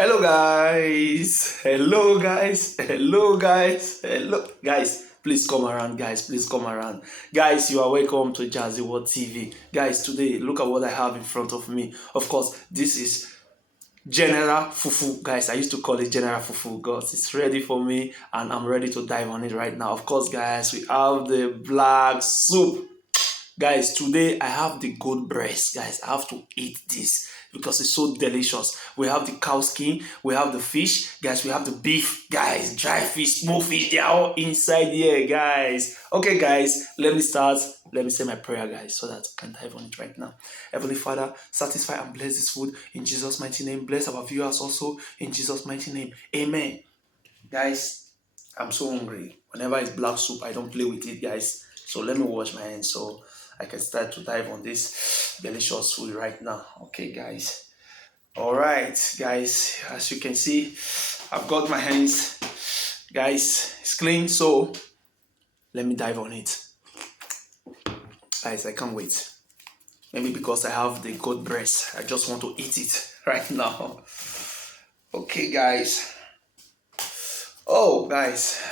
Hello guys. Hello guys. Hello guys. Hello guys. Please come around, guys. Please come around. Guys, you are welcome to Jazzy World TV. Guys, today look at what I have in front of me. Of course, this is General Fufu. Guys, I used to call it General Fufu. Guys, it's ready for me and I'm ready to dive on it right now. Of course, guys, we have the black soup. Guys, today I have the goat breast. Guys, I have to eat this because it's so delicious. We have the cow skin, we have the fish, guys, we have the beef, guys, dry fish, smoked fish, they are all inside here, guys. Okay, guys, let me start. Let me say my prayer, guys, so that I can dive on it right now. Heavenly Father, satisfy and bless this food in Jesus' mighty name. Bless our viewers also in Jesus' mighty name. Amen. Guys, I'm so hungry. Whenever it's black soup, I don't play with it, guys. So let me wash my hands so I can start to dive on this delicious food right now. Okay, guys. All right, guys. As you can see, I've got my hands. Guys, it's clean. So let me dive on it. Guys, I can't wait. Maybe because I have the goat breast, I just want to eat it right now. Okay, guys. Oh, guys.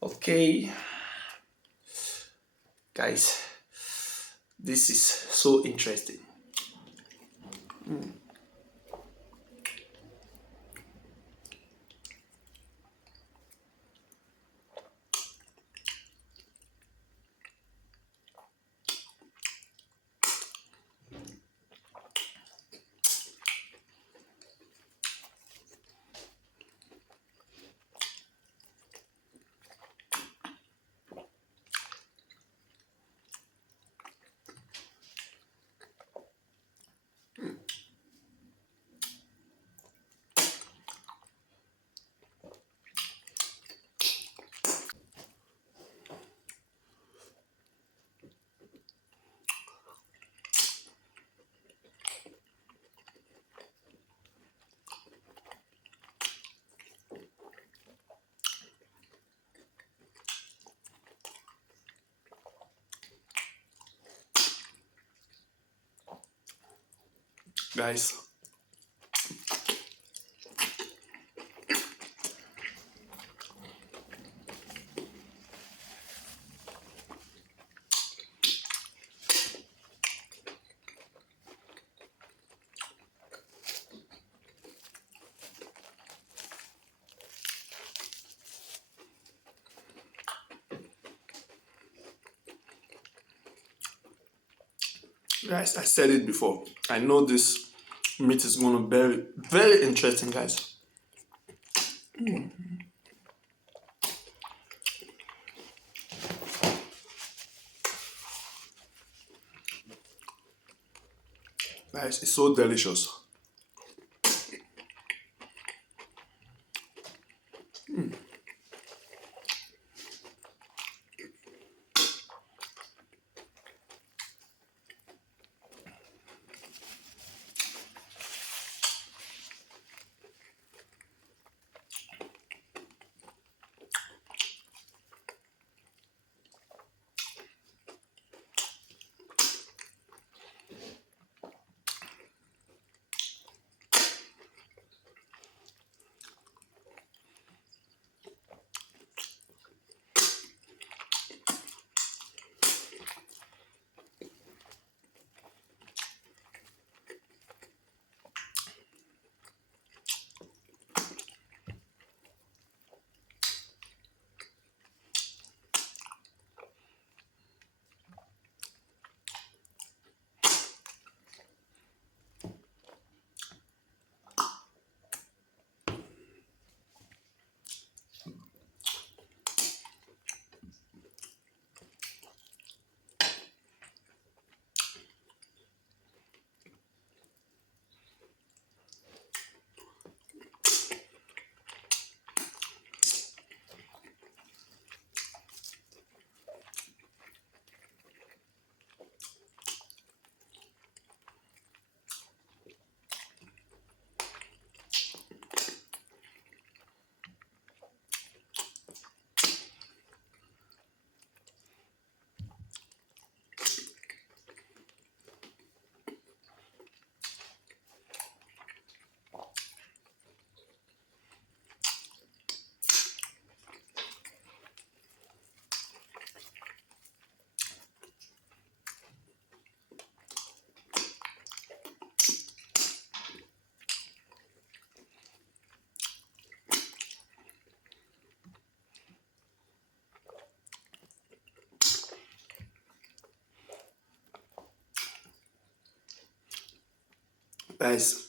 Okay, guys. This is so interesting. Guys, guys, I said it before. I know this meat is gonna be very, very interesting, guys. Guys, it's so delicious. Guys,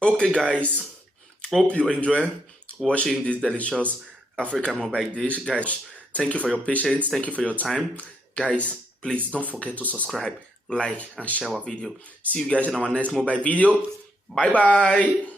Okay, guys, hope you enjoy watching this delicious African mobile dish. Guys, thank you for your patience. Thank you for your time. Guys, please don't forget to subscribe, like, and share our video. See you guys in our next mobile video. Bye bye.